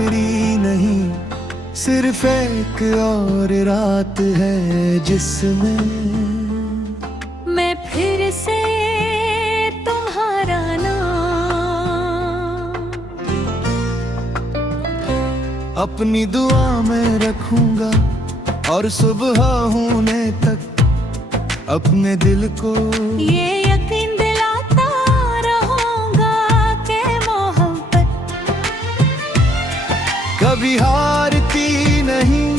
आखिरी नहीं, सिर्फ एक और रात है जिसमें मैं फिर से तुम्हारा नाम अपनी दुआ में रखूंगा, और सुबह होने तक अपने दिल को ये यकीन दिलाता रहूंगा कि मोहब्बत कभी हारती नहीं,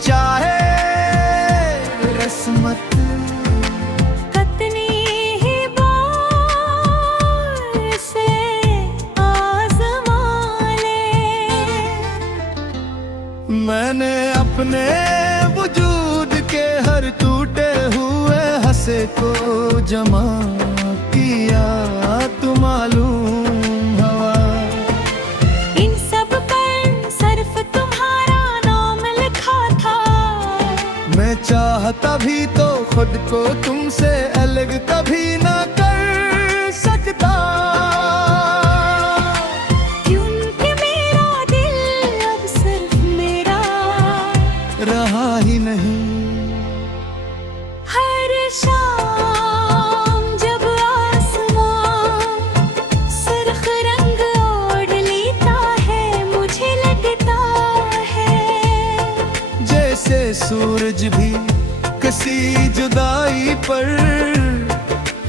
चाहे किस्मत कितनी ही बार से आज़मा ले। मैंने अपने वजूद के हर टूटे हुए हंसे को जमा किया, तो मालूम हवा इन सब पर सिर्फ तुम्हारा नाम लिखा था। मैं चाहता भी तो खुद को तुमसे अलग कभी ना कर सकता, क्योंकि मेरा दिल अब सिर्फ मेरा रहा ही नहीं। हर शाम जब आसमां सुर्ख रंग ओढ़ लेता है, मुझे लगता है जैसे सूरज भी किसी जुदाई पर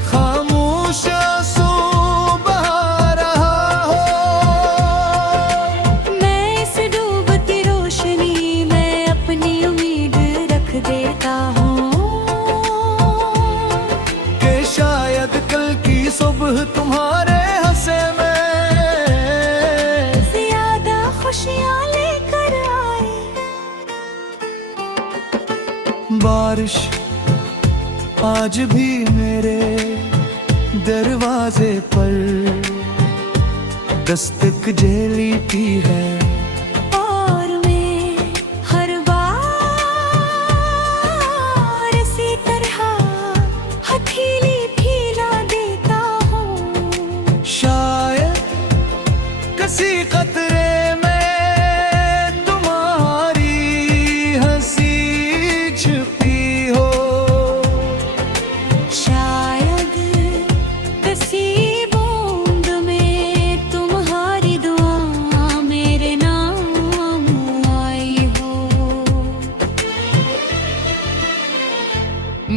खामोश आंसू बहा रहा हो। मैं इस डूबती रोशनी में अपनी उम्मीद रख देता हूँ कि शायद कल की सुबह तुम्हारे हंसे में ज्यादा खुशियाँ लेकर आए। बारिश आज भी मेरे दरवाजे पर दस्तक झेलती है, और मैं हर बार इसी तरह हथेली ढीला देता हूँ। शायद किसी कतरे में तुम्हारी हंसी छुपी हो, शायद किसी बूंद में तुम्हारी दुआ मेरे नाम आई हो।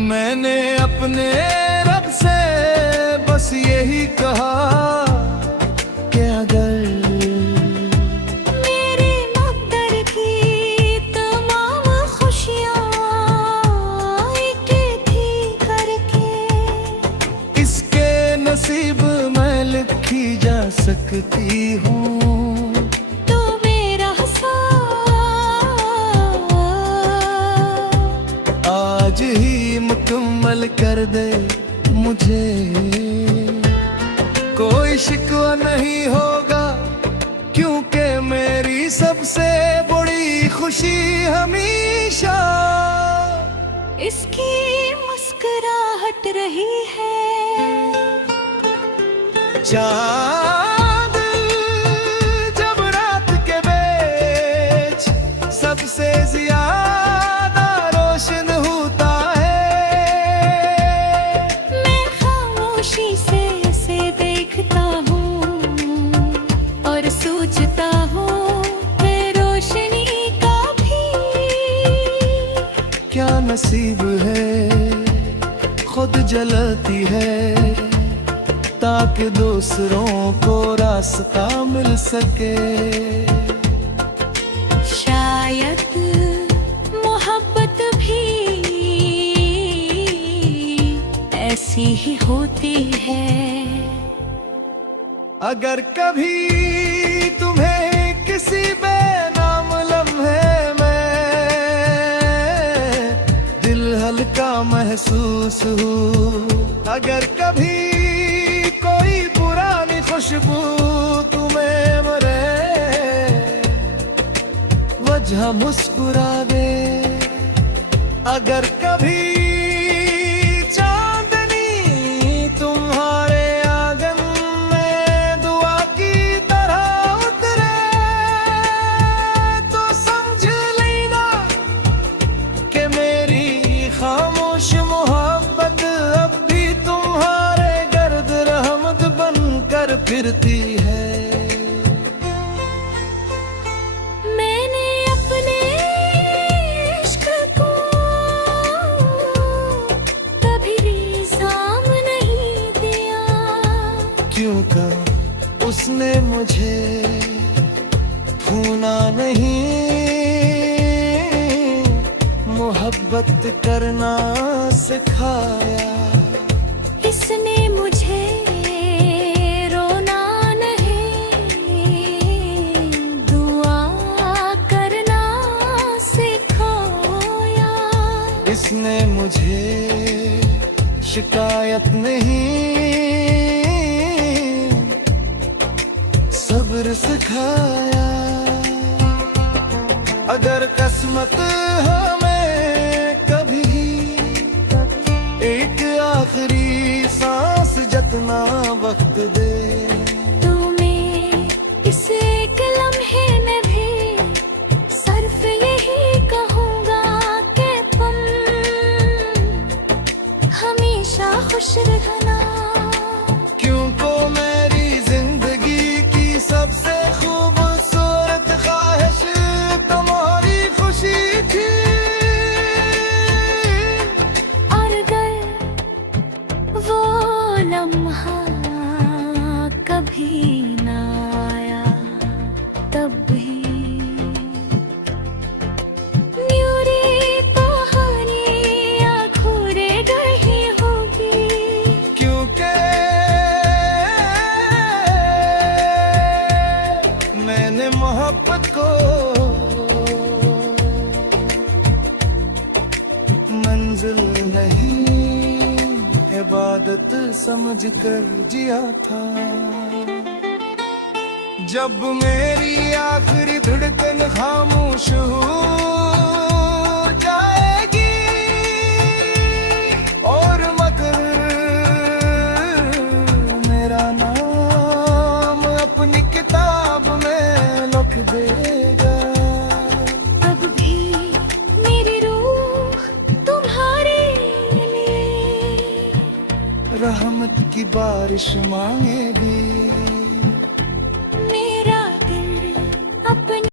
मैंने अपने रब से बस यही कहा कि अगर मेरे मुक़द्दर की तमाम खुशियाँ एक थी करके, इसके नसीब में लिखी जा सकती हूँ, तो मेरा हिसाब आज ही मुकम्मल कर दे मुझे। कोई शिकवा नहीं होगा, क्योंकि मेरी सबसे बड़ी खुशी हमेशा इसकी मुस्कुराहट रही है। चाँद जब रात के बीच सबसे ज्यादा रोशन होता है, मैं खामोशी से इसे देखता हूँ और सोचता हूँ कि रोशनी का भी क्या नसीब है खुद जलती है, ताकि दूसरों को रास्ता मिल सके। शायद मोहब्बत भी ऐसी ही होती है। अगर कभी तुम्हें किसी बेनाम लम्हे में दिल हल्का महसूस हो, अगर कभी कोई पुरानी खुशबू तुम्हें मरे, वजह मुस्कुरा दे। अगर कभी चांदनी तुम्हारे आंगन में दुआ की तरह उतरे, फिरती है। मैंने अपने इश्क को कभी इल्जाम नहीं दिया, क्यों कर उसने मुझे भूना नहीं, मोहब्बत करना सिखाया। इसने मुझे रोना नहीं, दुआ करना सिखाया। इसने मुझे शिकायत नहीं, सब्र सिखाया। अगर किस्मत हमें कभी एक आखिरी सांस जितना वक्त दे, तो मैं इस एक लम्हे में भी सिर्फ यही कहूँगा कि तुम हमेशा खुश रहना। क्योंकि मेरी जिंदगी की सबसे खूबसूरत ख्वाहिश तुम्हारी खुशी थी। और अगर वो लम्हा कभी ना आया तब भी मेरी कहानी अधूरे रही होगी। क्योंकि मैंने मोहब्बत को मंजिल नहीं इबादत समझ कर जिया था। जब मेरी आखिरी धड़कन खामोश हो जाएगी और मगर मेरा नाम अपनी किताब में लिख देगा, तब भी मेरी रूह तुम्हारे लिए रहमत की बारिश मांगेगी।